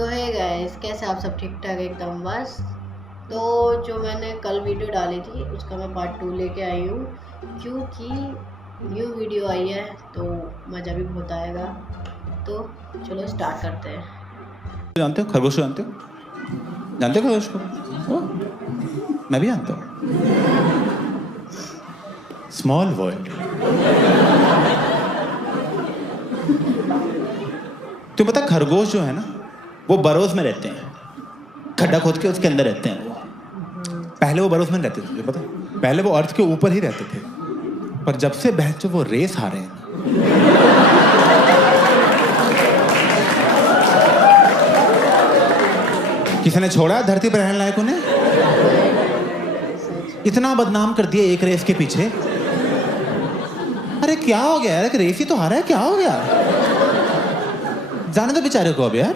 तो है गाइस, कैसे आप सब? ठीक ठाक एकदम बस। तो जो मैंने कल वीडियो डाली थी उसका मैं पार्ट 2 लेके आई हूँ, क्योंकि न्यू वीडियो आई है तो मज़ा भी बहुत आएगा। तो चलो स्टार्ट करते हैं। जानते हो खरगोश? जानते हो? जानते हो खरगोश को? ओ, मैं भी जानता हूँ। Small world. तो पता खरगोश जो है ना, वो बरोज में रहते हैं, खड्डा खोद के उसके अंदर रहते हैं। पहले वो बरोज में रहते थे, तुझे पता है? पहले वो अर्थ के ऊपर ही रहते थे, पर जब से बहन वो रेस हारे हैं, किसी ने छोड़ा धरती पर रहने लायक उन्हें? इतना बदनाम कर दिया एक रेस के पीछे। अरे क्या हो गया यार, एक रेस ही तो हारा है, क्या हो गया? जाने दो बेचारे को अब यार।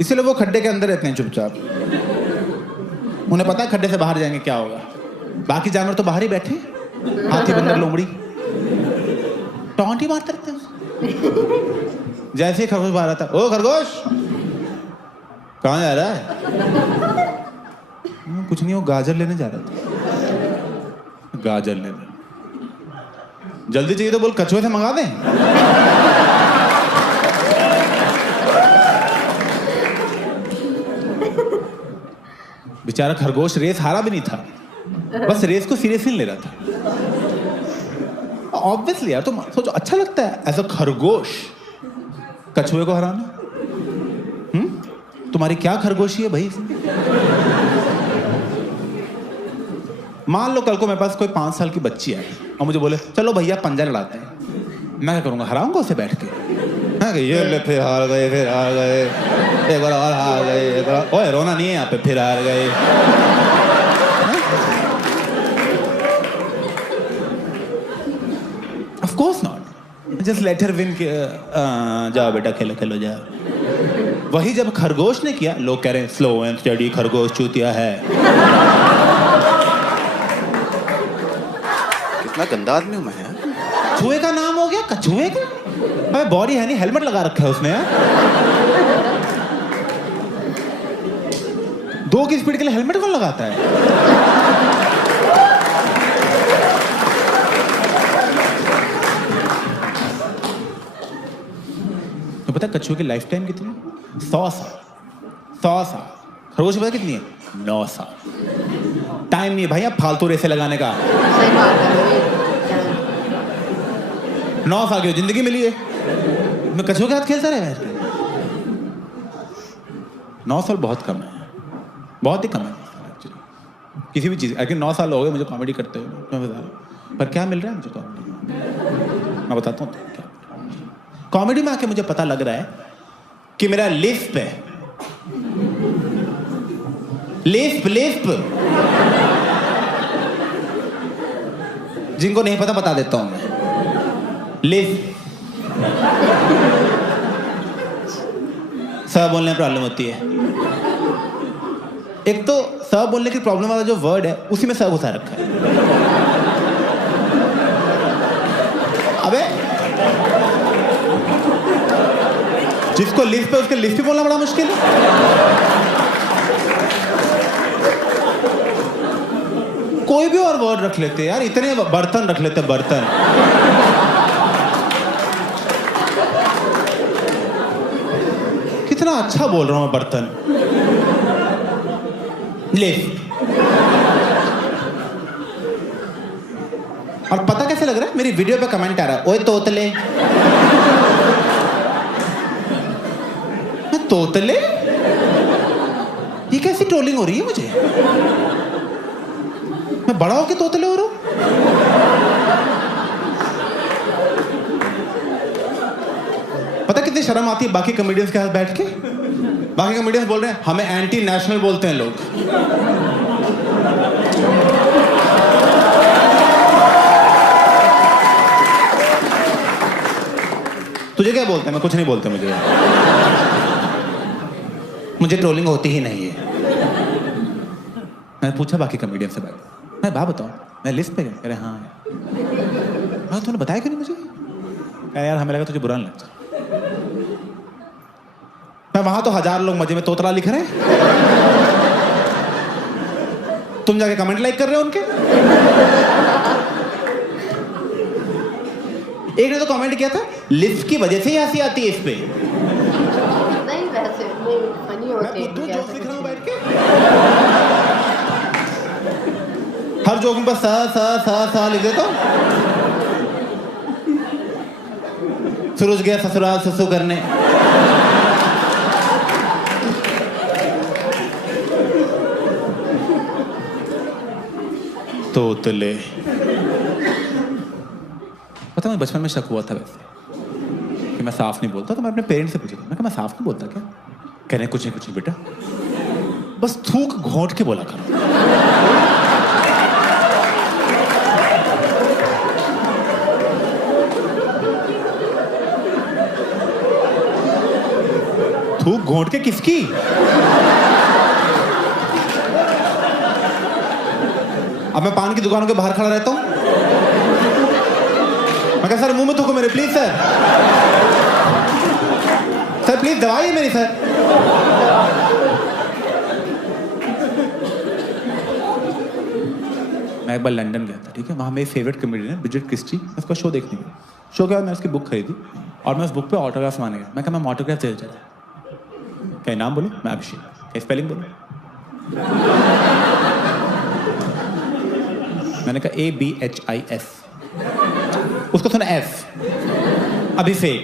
इसीलिए वो खड्डे के अंदर रहते हैं चुपचाप। उन्हें पता है खड्डे से बाहर जाएंगे क्या होगा। बाकी जानवर तो बाहर ही बैठे, हाथी बंदर लोमड़ी टॉन्ट ही मारते रहते हैं। जैसे ही खरगोश बाहर आता, ओ खरगोश कहाँ जा रहा है? कुछ नहीं, वो गाजर लेने जा रहा था। गाजर लेने जल्दी चाहिए तो बोल, कछुए से मंगा दें। बेचारा खरगोश रेस हारा भी नहीं था, बस रेस को सीरियसली ले रहा था। ऑब्वियसली यार, तो सोचो अच्छा लगता है एज अ खरगोश कछुए को हराना? तुम्हारी क्या खरगोशी है भाई? मान लो कल को मेरे पास कोई 5 साल की बच्ची है और मुझे बोले चलो भैया पंजा लड़ाते हैं, मैं क्या करूंगा? हराऊंगा उसे बैठ के? ये ले, फिर हार गए, फिर हार गए, एक बार और हार गए, एक बार। ओए रोना नहीं है यहाँ पे, फिर हार गए। Of course not, just let her win. जाओ बेटा खेलो खेलो जाओ। वही जब खरगोश ने किया, लोग कह रहे हैं स्लो एंड स्टडी खरगोश चूतिया है। कितना गंदा आदमी हूं मैं यार। कछुए का नाम हो गया कछुए का? अबे बॉडी है नहीं, हेलमेट लगा रखा है उसने यार। 2 की स्पीड के लिए हेलमेट कौन लगाता है? तो पता कछुए की लाइफ टाइम कितनी? 100 साल। 100 साल। खरगोश पता कितनी है? 9 साल। टाइम नहीं है भाई अब फालतू रेसे लगाने का। 9 साल की जिंदगी मिली है, मैं कछुए के साथ खेलता रहा बैठ के। 9 साल बहुत कम है, बहुत ही कम है किसी भी चीज़। अगर 9 साल हो गए मुझे कॉमेडी करते हुए, मैं बता रहा हूँ, पर क्या मिल रहा है मुझे कॉमेडी? मैं बताता हूँ क्या कॉमेडी में आके मुझे पता लग रहा है कि मेरा लिस्प है। लिस्प लिस्प जिनको नहीं पता बता देता हूं मैं। लिस्प स बोलने में प्रॉब्लम होती है। एक तो स बोलने की प्रॉब्लम वाला जो वर्ड है उसी में स घुसा रखा है। अबे जिसको लिस्प है उसके लिस्प ही बोलना बड़ा मुश्किल है। कोई भी और वर्ड रख लेते यार, इतने बर्तन रख लेते बर्तन। कितना अच्छा बोल रहा हूं मैं बर्तन। लिफ्ट। और पता कैसे लग रहा है? मेरी वीडियो पे कमेंट आ रहा है, ओए तोतले। तोतले? ये कैसी ट्रोलिंग हो रही है मुझे? मैं बड़ा होके तोतले हो रहा हूं? पता कितनी शर्म आती है बाकी कॉमेडियंस के साथ बैठ के? बाकी कॉमेडियंस बोल रहे हैं हमें एंटी नेशनल बोलते हैं लोग। तुझे क्या बोलते हैं? मैं कुछ नहीं बोलते मुझे ट्रोलिंग होती ही नहीं है। मैं पूछा बाकी कॉमेडियन से बैठ, मैं बात बताऊं मैं लिस्ट पे गया? कह रहे हाँ। तूने बताया क्यों नहीं मुझे? यार हमें लगा तुझे बुरा नहीं लगता। मैं वहां तो 1000 लोग मजे में तोतला लिख रहे हैं, तुम जाके कमेंट लाइक कर रहे हो उनके। एक ने तो कमेंट किया था, लिफ्ट की वजह से ही हंसी आती है इस पे। नहीं वैसे नहीं फनी होते हैं। मैं जोक लिख रहा हूँ बैठ के, हर जोक में बस सा लिख देता हूँ। सूरज गया ससुराल सुसु करने। तोतले। पता मैं बचपन में शक हुआ था वैसे कि मैं साफ नहीं बोलता, तो मैं अपने पेरेंट्स से पूछा था, मैं कहा मैं साफ नहीं बोलता क्या? कह रहे कुछ नहीं बेटा, बस थूक घोंट के बोला करो। थूक घोंट के किसकी? अब मैं पान की दुकानों के बाहर खड़ा रहता हूं, मैं कहा सर मुंह में थूको मेरे, प्लीज सर, सर प्लीज दवाई है मेरी सर। मैं एक बार लंदन गया था, ठीक है, वहां मेरी फेवरेट कॉमेडियन है ब्रिजेट क्रिस्टी, मैं उसका शो देखने गया। शो के बाद मैं उसकी बुक खरीदी और मैं उस बुक पे ऑटोग्राफ मांगने गया। मैं कहा मैम ऑटोग्राफ दे दीजिए। क्या नाम बोलो? मैं अभिषेक। क्या स्पेलिंग बोलो? मैंने कहा ABHIS, उसको सुना F, अभिषेक।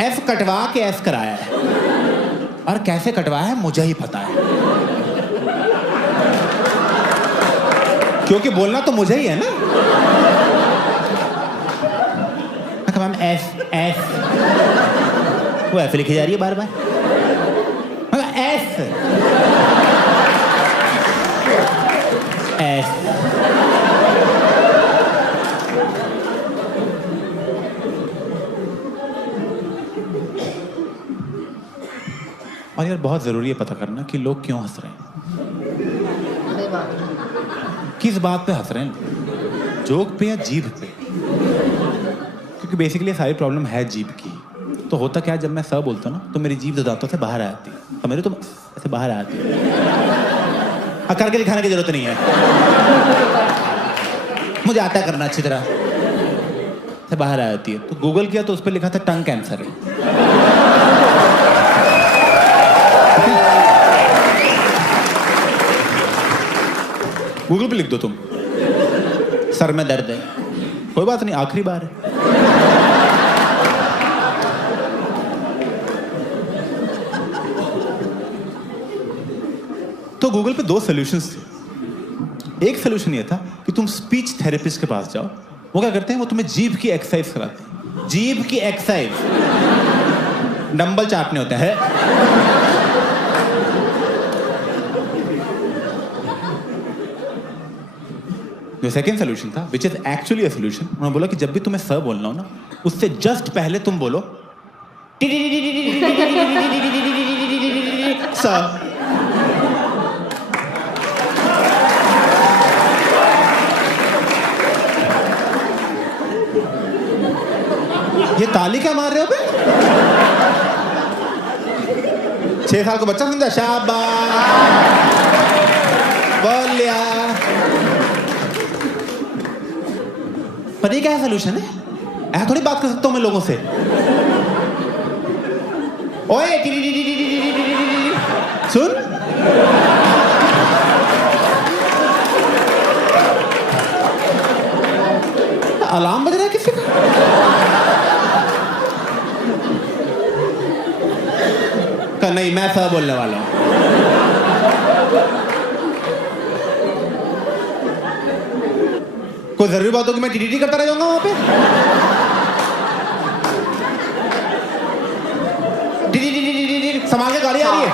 F कटवा के S कराया है, और कैसे कटवाया है मुझे ही पता है, क्योंकि बोलना तो मुझे ही है ना। मैम S वो F लिखी जा रही है बार बार। S और यार बहुत जरूरी है पता करना कि लोग क्यों हंस रहे हैं, किस बात पे हंस रहे हैं, जोक पे या जीभ पे। क्योंकि बेसिकली सारी प्रॉब्लम है जीभ की। तो होता क्या है, जब मैं स बोलता हूँ ना तो मेरी जीभ दांतों से बाहर आ जाती है, तो मेरी तो ऐसे बाहर आ जाती है। करके दिखाने की जरूरत नहीं है, मुझे आता है करना अच्छी तरह से, बाहर आ जाती है। तो गूगल किया तो उस पर लिखा था टंग कैंसर है। गूगल पे लिख दो तुम, सर में दर्द है, कोई बात नहीं, आखिरी बार है। तो गूगल पे 2 सॉल्यूशंस थे। एक सॉल्यूशन ये था कि तुम स्पीच थेरेपिस्ट के पास जाओ, वो क्या करते हैं, वो तुम्हें जीभ की एक्सरसाइज कराते हैं। जीभ की एक्सरसाइज, डंबल चाटने होते हैं। जो सेकंड सॉल्यूशन था, which is actually a solution, उन्होंने बोला कि जब भी तुम्हें सर बोलना हो ना, उससे जस्ट पहले तुम बोलो सर। ये ताली क्या मार रहे हो बे? 6 साल का बच्चा समझा, शाबाश बोल लिया। पर ये क्या है सॉल्यूशन है? ऐसा थोड़ी बात कर सकता हूं मैं लोगों से। ओए सुन, अलार्म बज रहा है किसी का? नहीं, मैं सर बोलने वाला हूं। कोई जरूरी बात हो कि मैं टीटीटी करता रह जाऊंगा वहां पे? टीटीटी संभाल के, गाड़ी आ रही है।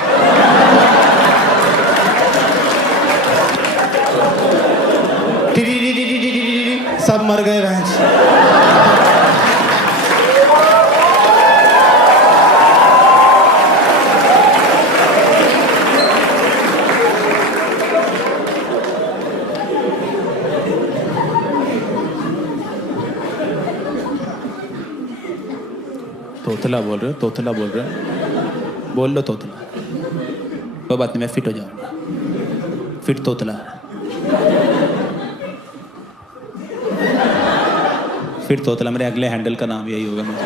टीटीटी सब मर गए भैंस। तोतला बोल रहे हो, तोतला बोल रहे हो, बोल लो तोतला, कोई बात नहीं, मैं फिट हो जाऊंगा, फिट तोतला, फिट तोतला, मेरे अगले हैंडल का नाम यही होगा मुझे।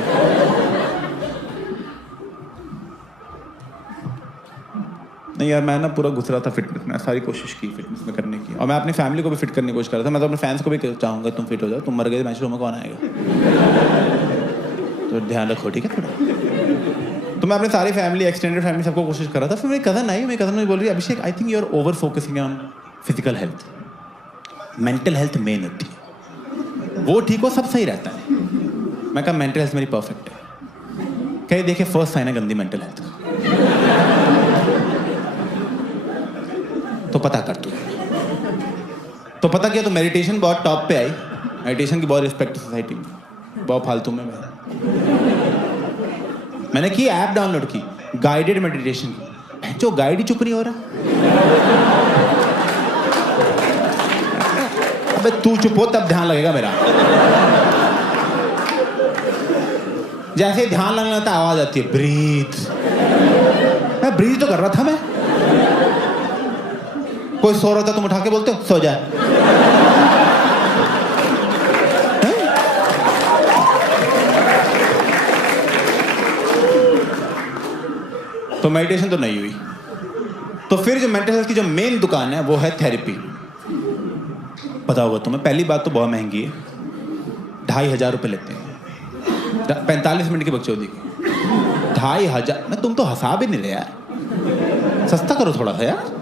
नहीं यार, मैं ना पूरा घुस रहा था फिटनेस में, सारी कोशिश की फिटनेस में करने की, और मैं अपनी फैमिली को भी फिट करने की कोशिश कर रहा था। मैं तो अपने फैंस को भी चाहूँगा तुम फिट हो जाओ, तुम मर गए मैच में कौन आएगा, तो ध्यान रखो ठीक है थोड़ा। तो मैं अपनी सारी फैमिली, एक्सटेंडेड फैमिली, सबको कोशिश कर रहा था। फिर मेरी कज़न आई, मेरी कज़न मुझे बोल रही है, Abhishek I think you are over focusing on physical health, mental health main होती है, वो ठीक हो सब सही रहता है। मैं कहा मेंटल हेल्थ मेरी परफेक्ट है। कहीं देखे फर्स्ट साइन है गंदी मेंटल हेल्थ, तो पता कर तू। तो पता किया तो मेडिटेशन बहुत टॉप पे आई, मेडिटेशन की बहुत रिस्पेक्ट सोसाइटी में, बहुत फालतू में मैंने की ऐप डाउनलोड की गाइडेड मेडिटेशन की, जो गाइड ही चुप नहीं हो रहा। अबे तू चुप हो तब ध्यान लगेगा मेरा, जैसे ही ध्यान लगना था आवाज आती है ब्रीथ, मैं ब्रीथ तो कर रहा था। मैं कोई सो रहा था तुम उठा के बोलते हो सो जा, तो मेडिटेशन तो नहीं हुई। तो फिर जो मेंटल हेल्थ की जो मेन दुकान है वो है थेरेपी। पता होगा तुम्हें, पहली बात तो बहुत महंगी है, 2,500 रुपये लेते हैं 45 मिनट की बकचोदी की, 2,500। मैं तुम तो हंसा भी नहीं रहे यार, सस्ता करो थोड़ा सा यार।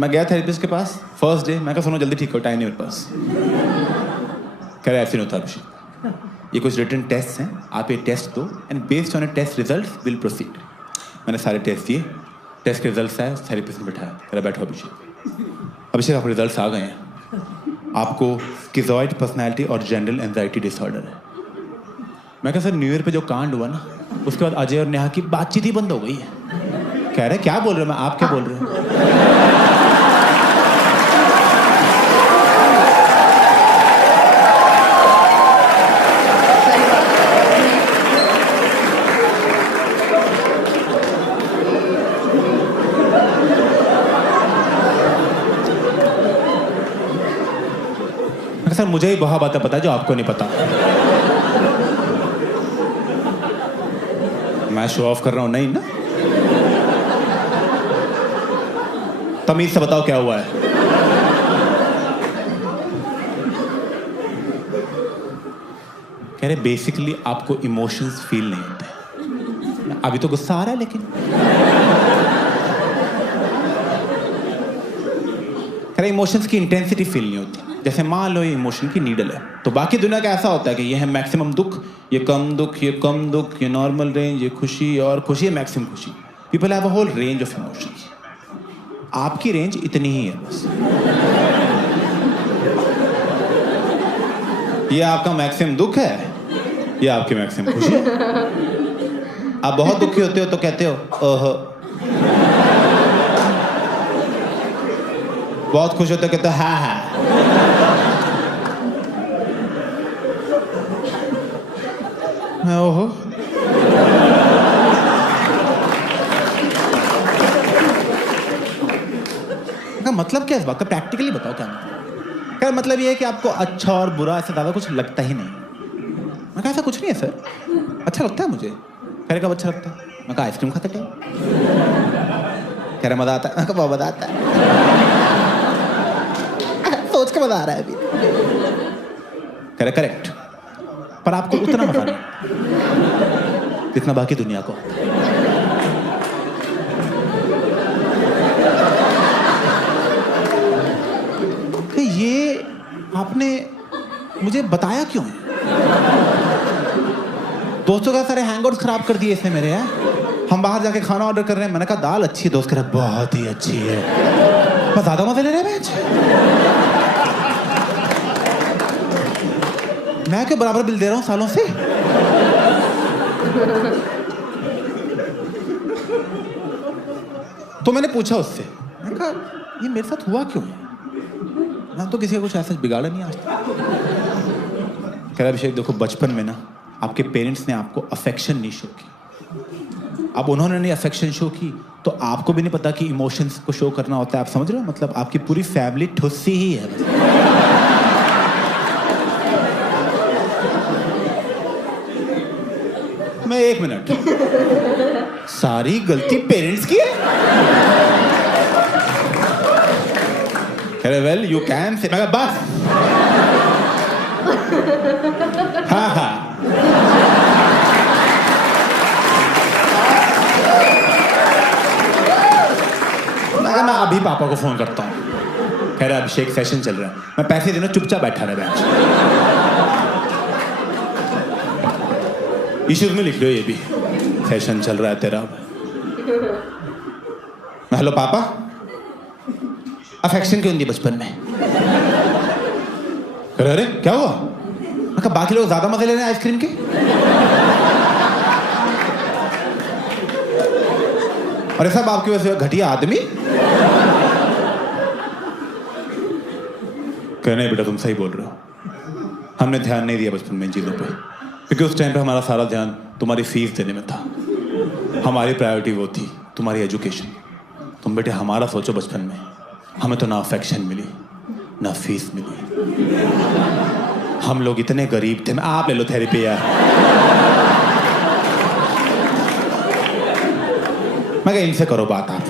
मैं गया थेरेपिस्ट के पास फर्स्ट डे, मैं कहा सुनो जल्दी ठीक हो, टाइम नहीं मेरे पास। कह रहे ऐसे नहीं होता अभिषेक, ये कुछ रिटन टेस्ट हैं, आप ये टेस्ट दो and based on a test result will proceed. मैंने सारे टेस्ट दिए, टेस्ट के रिजल्ट्स आए, थेरेपिस्ट ने बिठाया, कह रहा बैठो अभिषेक आपके रिजल्ट्स आ गए हैं, आपको स्किज़ॉइड पर्सनैलिटी और जनरल एंजाइटी डिसऑर्डर है। मैं कहा सर न्यू ईयर पे जो कांड हुआ ना, उसके बाद अजय और नेहा की बातचीत ही बंद हो गई है। कह रहे क्या बोल रहे हो, मैं आप क्या बोल रहे हो। सर मुझे ही बहुत बातें पता है जो आपको नहीं पता। मैं शो ऑफ कर रहा हूं नहीं ना, तमीज से बताओ क्या हुआ है। कह रहे बेसिकली आपको इमोशंस फील नहीं होते। अभी तो गुस्सा आ रहा है लेकिन कह रहे इमोशंस की इंटेंसिटी फील नहीं होती। जैसे मान लो ये इमोशन की नीडल है, तो बाकी दुनिया का ऐसा होता है कि ये है मैक्सिमम दुख, ये कम दुख, ये कम दुख, ये नॉर्मल रेंज, ये खुशी और खुशी, है मैक्सिमम खुशी। People have a whole range of emotions. आपकी रेंज इतनी ही है बस। ये आपका मैक्सिमम दुख है, ये आपकी मैक्सिमम खुशी है। आप बहुत दुखी होते हो तो कहते हो ओह, बहुत खुश होते हो कहते हो हा हा। ओहो, का मतलब क्या है इस बात का, प्रैक्टिकली बताओ क्या मतलब। क्या मतलब ये है कि आपको अच्छा और बुरा ऐसा ज़्यादा कुछ लगता ही नहीं। मैं कहा ऐसा कुछ नहीं है सर, अच्छा लगता है मुझे। कह रहे कब अच्छा लगता है, मैं कहा आइसक्रीम खाते टाइम। कह रहे मज़ा आता है, मैं कहा बहुत मज़ा आता है। सोच के मज़ा आ रहा है अभी। कह रहे करेक्ट, पर आपको उतना मज़ा नहीं जितना बाकी दुनिया को। कि ये आपने मुझे बताया क्यों है? दोस्तों का सारे हैंगआउट्स खराब कर दिए इसने मेरे। हम बाहर जाके खाना ऑर्डर कर रहे हैं, मैंने कहा दाल अच्छी है, दोस्त कह रहा बहुत ही अच्छी है। मैं ज्यादा मजे ले रहे हैं। मैं क्यों बराबर बिल दे रहा हूँ सालों से। तो मैंने पूछा उससे, मैंने कहा ये मेरे साथ हुआ क्यों है? मैं तो किसी का कुछ ऐसा बिगाड़ा नहीं आज तक। कह रहा अभिषेक देखो बचपन में ना आपके पेरेंट्स ने आपको अफेक्शन नहीं शो की। अब उन्होंने नहीं अफेक्शन शो की तो आपको भी नहीं पता कि इमोशंस को शो करना होता है। आप समझ रहे हो? मतलब आपकी पूरी फैमिली ठुस्सी ही है। मैं 1 मिनट, सारी गलती पेरेंट्स की है? वेल यू कैन से, मैं बस हाँ हाँ मैं अभी पापा को फोन करता हूँ। कह रहा अभिषेक सेशन चल रहा है, मैं पैसे देना, चुपचाप बैठा रहा बेंच। इश्यूज में लिख लो ये भी, सेशन चल रहा है तेरा। हेलो पापा, अफेक्शन क्यों नहीं बचपन में? अरे क्या हुआ? मैं कहा बाकी लोग ज्यादा मजे ले रहे हैं आइसक्रीम के। अरे सब आपकी वजह से घटिया आदमी। कहने बेटा तुम सही बोल रहे हो, हमने ध्यान नहीं दिया बचपन में इन चीजों पे, क्योंकि उस टाइम पे हमारा सारा ध्यान तुम्हारी फीस देने में था। हमारी प्रायोरिटी वो थी, तुम्हारी एजुकेशन। तुम बेटे हमारा सोचो, बचपन में हमें तो ना अफेक्शन मिली ना फीस मिली। हम लोग इतने गरीब थे। आप ले लो थेरेपी यार। मैं कहा इनसे करो बात आप।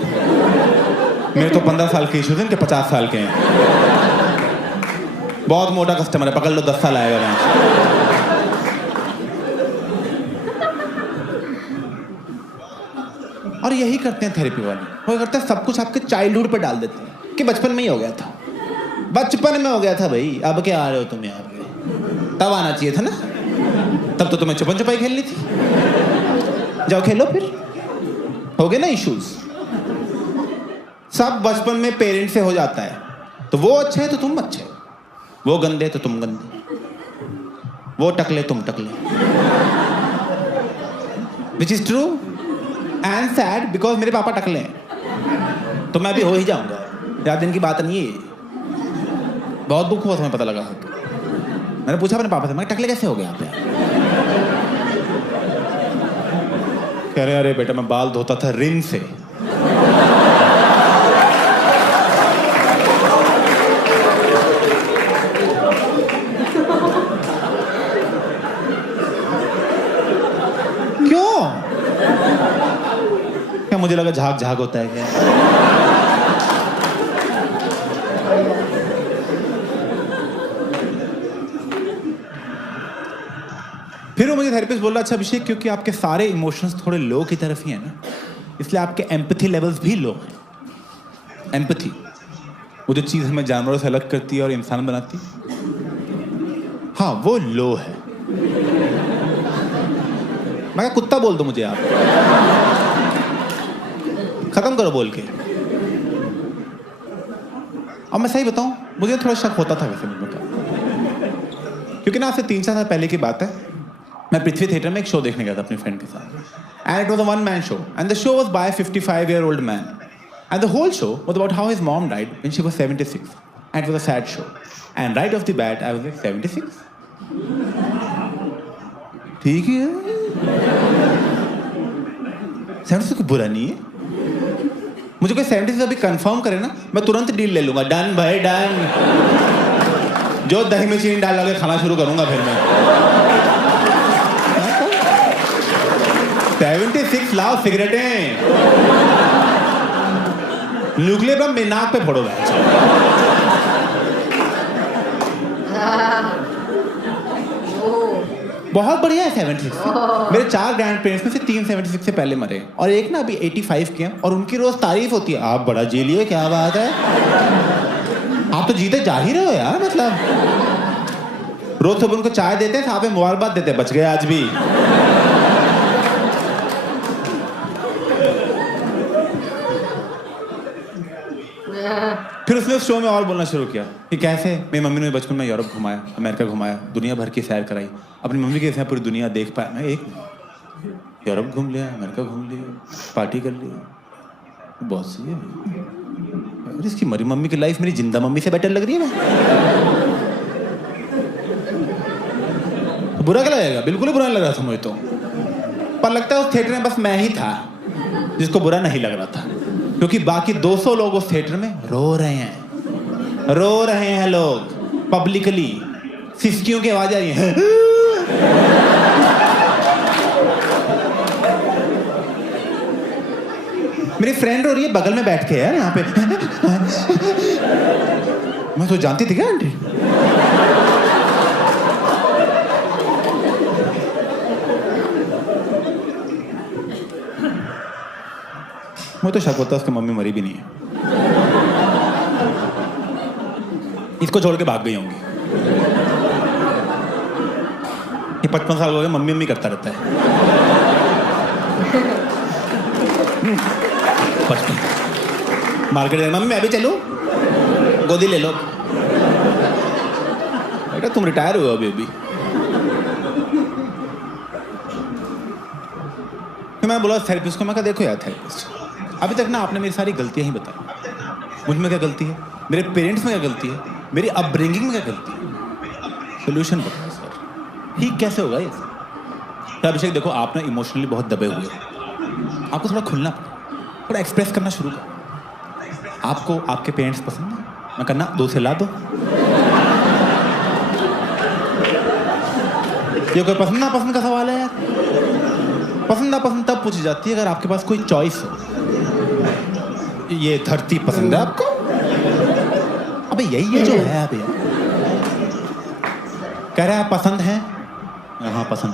मेरे तो 15 साल के इश्यूज हैं, इनके 50 साल के हैं। बहुत मोटा कस्टमर है, पकड़ लो 10 साल आएगा मैं। और यही करते हैं थेरेपी वाले, वो करते हैं सब कुछ आपके चाइल्डहुड पे डाल देते हैं कि बचपन में ही हो गया था, बचपन में हो गया था भाई, अब क्या आ रहे हो तुम यहाँ पे? तब आना चाहिए था ना, तब तो तुम्हें छुपन छुपाई खेलनी थी। जाओ खेलो फिर, हो गए ना इश्यूज। सब बचपन में पेरेंट्स से हो जाता है। तो वो अच्छे है तो तुम अच्छे हो, वो गंदे तो तुम गंदे, वो टकले तुम टकले। Which is true and sad, because मेरे पापा टकले हैं तो मैं भी हो ही जाऊंगा। ज्यादा दिन की बात नहीं है। बहुत दुख हुआ तुम्हें पता लगा। मैंने पूछा अपने पापा से, मैं टकले कैसे हो गए आप? कह रहे अरे बेटा मैं बाल धोता था रिन से। क्यों? क्या मुझे लगा झाग झाग होता है क्या? फिर वो मुझे थेरेपिस्ट बोल रहा, अच्छा अभिषेक क्योंकि आपके सारे इमोशंस थोड़े लो की तरफ ही है ना, इसलिए आपके एम्पैथी लेवल्स भी लो हैं। एम्पैथी वो जो चीज़ हमें जानवरों से अलग करती है और इंसान बनाती है, हाँ वो लो है। मैं क्या कुत्ता बोल दो मुझे आप, खत्म करो बोल के। अब मैं सही बताऊं, मुझे थोड़ा शक होता था वैसे मुझ में, क्योंकि ना आपसे 3-4 साल पहले की बात है, मैं पृथ्वी थिएटर में एक शो देखने गया था अपने फ्रेंड के साथ, and it was a one man show and the show was by a 55-year-old man and the whole show was about how his mom died when she was 76 and it was a sad show and right off the bat I was like 76, ठीक है 76 कोई बुरा नहीं है। मुझे कोई 76 अभी confirm करे ना, मैं तुरंत डील ले लूंगा। डन भाई डन, जो दही में चीनी डाल के खाना शुरू करूंगा फिर मैं। 76 लाओ सिगरेटें, न्यूक्लियर बम मेरे नाक पे फोड़ो। बहुत बढ़िया है 76। मेरे 4 ग्रैंड पेरेंट्स में से 3 76 से पहले मरे और एक ना अभी 85 के हैं और उनकी रोज तारीफ होती है, आप बड़ा जी लिए, क्या बात है, आप तो जीते जा ही रहे हो यार। मतलब रोज सुबह उनको चाय देते हैं, साथ में मुबारकबाद देते हैं, बच गए आज भी। फिर उसने उस शो में और बोलना शुरू किया कि कैसे मेरी मम्मी ने बचपन में यूरोप घुमाया, अमेरिका घुमाया, दुनिया भर की सैर कराई, अपनी मम्मी के साथ पूरी दुनिया देख पाया। मैं एक यूरोप घूम लिया, अमेरिका घूम लिया, पार्टी कर लिया, बहुत सही है। अरे इसकी मरी मम्मी की लाइफ मेरी जिंदा मम्मी से बेटर लग रही है। बुरा क्या लगेगा? बिल्कुल ही बुरा नहीं लग रहा था मुझे तो, पर लगता है उस थिएटर में बस मैं ही था जिसको बुरा नहीं लग रहा था, क्योंकि बाकी 200 लोग उस थिएटर में रो रहे हैं लोग पब्लिकली, सिसकियों की आवाज आ रही है। मेरी फ्रेंड रो रही है बगल में बैठ के यार यहाँ पे। मैं तो जानती थी क्या आंटी? मुझे तो शक होता है उसकी मम्मी मरी भी नहीं है, इसको छोड़ के भाग गई होंगी। ये 55 साल हो गए मम्मी करता रहता है। 55 मार्केट में, मम्मी मैं भी चलूं, गोदी ले लो। बेटा तुम रिटायर हुए हो अभी। फिर मैं बोला थेरेपिस्ट को, मैं कहा देखो यार थेरेपिस्ट, अभी तक ना आपने मेरी सारी गलतियां ही बताई। मुझ में क्या गलती है, मेरे पेरेंट्स में क्या गलती है, मेरी अपब्रिंगिंग में क्या गलती है, सोल्यूशन बताओ सर, ठीक कैसे होगा ये? तो अभिषेक देखो आप ना इमोशनली बहुत दबे हुए हो, आपको थोड़ा खुलना पड़ेगा, थोड़ा एक्सप्रेस करना शुरू करो। आपको आपके पेरेंट्स पसंद है, मैं करना 2 से ला दो। ये कोई पसंद नापसंद का सवाल है यार? पसंद नापसंद तब पूछी जाती है अगर आपके पास कोई चॉइस हो। ये धरती पसंद है आपको? अबे यही है जो है अभी। कह रहा है पसंद है, हाँ पसंद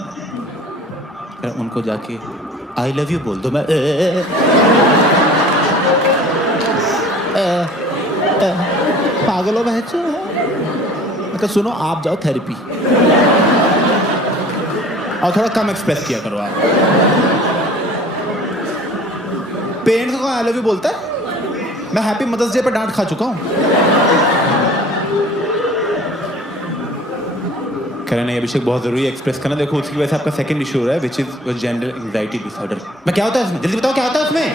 है, उनको जाके आई लव यू बोल दो। मैं पागल हो बहचो। तो सुनो आप जाओ थेरेपी और थोड़ा कम एक्सप्रेस किया करो आप। पेरेंट्स को आई लव यू बोलता है? मैं हैप्पी मदर्स डे पर डांट खा चुका हूं। कह रहे नहीं अभिषेक बहुत जरूरी है एक्सप्रेस करना। देखो उसकी वजह से आपका सेकंड इशू हो रहा है which is gender anxiety disorder. मैं क्या होता है उसमें, जल्दी बताओ क्या होता है उसमें?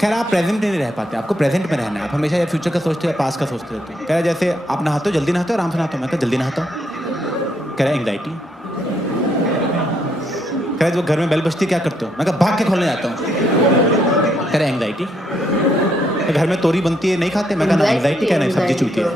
खैर आप प्रेजेंट में नहीं रह पाते, आपको प्रेजेंट में रहना है। आप हमेशा या फ्यूचर का सोचते हो या पास्ट का सोचते रहते हो। कह रहा है जैसे आप नहाते हो, जल्दी नहाते हो आराम से नहाते हो? मैं कहा जल्दी नहाता हूँ। कह रहा है एंग्जाइटी। कह रहा है जो घर में बेल बजती क्या करते हो? मैं कहा भाग के खोलने जाता हूँ। कह रहा है एंग्जाइटी। घर में तोरी बनती है नहीं खाते? मैं कहा ना एंग्जाइटी। क्या नहीं सब्जी चूती है।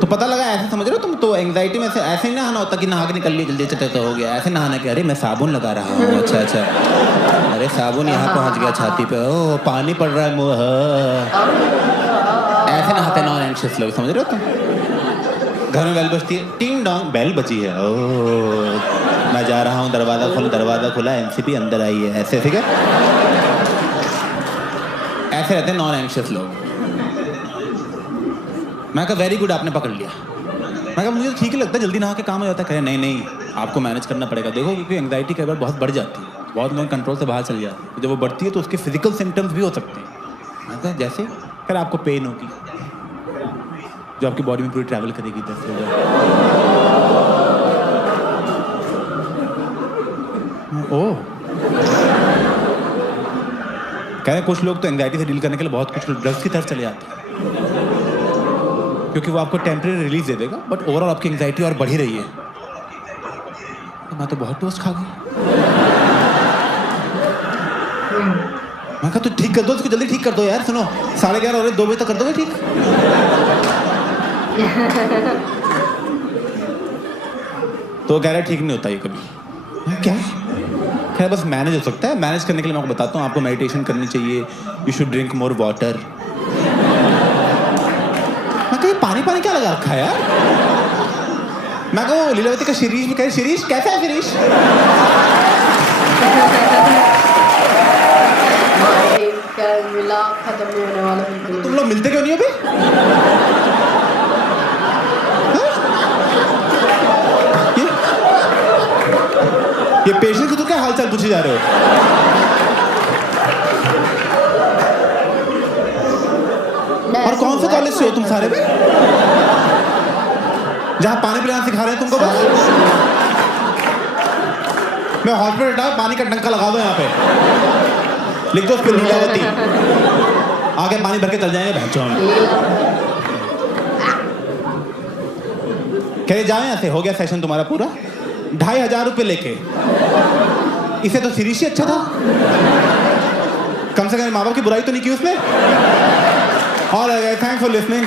तो पता लगा ऐसे समझ रहे हो तुम? तो एंग्जाइटी में से ऐसे ही नहाना होता कि नहा के निकल लिया जल्दी से तो हो गया। ऐसे नहाना कि अरे मैं साबुन लगा रहा हूँ, अच्छा अच्छा, अरे साबुन यहाँ पहुँच गया छाती पे, ओह पानी पड़ रहा है मुँह। ऐसे नहाते नॉन एंग्शियस लोग, समझ रहे हो तुम? घर में बेल बजती है, टिंग डोंग बेल बजी है, ओह मैं जा रहा हूँ, दरवाजा खुला, एनसीपी अंदर आई है, ऐसे ठीक है। ऐसे रहते हैं नॉन एंग्शियस लोग। मैं कहा वेरी गुड आपने पकड़ लिया। मैं कहा मुझे ठीक ही लगता है जल्दी नहा के काम हो जाता है। कहे नहीं आपको मैनेज करना पड़ेगा। देखो क्योंकि एंग्जाइटी कई बार बहुत बढ़ जाती है, बहुत लोग कंट्रोल से बाहर चली जाती है। जब वो बढ़ती है तो उसके फिजिकल सिम्टम्स भी हो सकते हैं। मैं कहा जैसे फिर आपको पेन होगी जो आपकी बॉडी में पूरी ट्रैवल करेगी 10 से। ओह कह रहे कुछ लोग तो एंग्जाइटी से डील करने के लिए बहुत कुछ ड्रग्स की तरफ चले जाते हैं क्योंकि वो आपको टेम्परेरी रिलीज दे देगा, बट ओवरऑल आपकी एंग्जाइटी और बढ़ ही रही है। तो मैं तो बहुत टोस्ट खा गई। मैं कहा तो ठीक कर दो इसको, जल्दी ठीक कर दो यार। सुनो 11:30 हो रहे, 2 बजे तक कर दोगे ठीक? तो कह रहा है ठीक नहीं होता ये कभी। क्या खैर बस मैनेज हो सकता है। मैनेज करने के लिए मैं आपको बताता हूँ, आपको मेडिटेशन करनी चाहिए, you should drink more water. मैं कहीं पानी क्या लगा रखा है यार? मैं कहूँ लीलावती का शिरीष भी कहे, शिरीष कैसा है शिरीष? मिला खत्म नहीं होने वाला। तुम लोग मिलते क्यों नहीं अभी? ये पेशेंट को तो क्या हालचाल पूछे जा रहे हो? और कौन से कॉलेज से हो तुम सारे में जहाँ पानी पिलाना सिखा रहे हैं तुमको? बस मैं हॉस्पिटल था, पानी का टंका लगा दो यहाँ पे, लिख दो उस पे लीलावती, आगे पानी भर के चल जाएंगे बहनचोद में। कह जाओ यहाँ से, हो गया सेशन तुम्हारा पूरा, 2500 रुपये लेके। इसे तो सीरीज ही अच्छा था, कम से कम माँ बाप की बुराई तो नहीं की उसने। और थैंक्स फॉर लिसनिंग।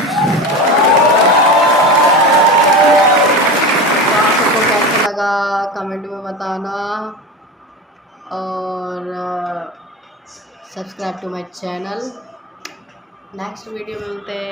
आपको कैसा लगा कमेंट में बताना, और subscribe to my channel. Next video में मिलते हैं।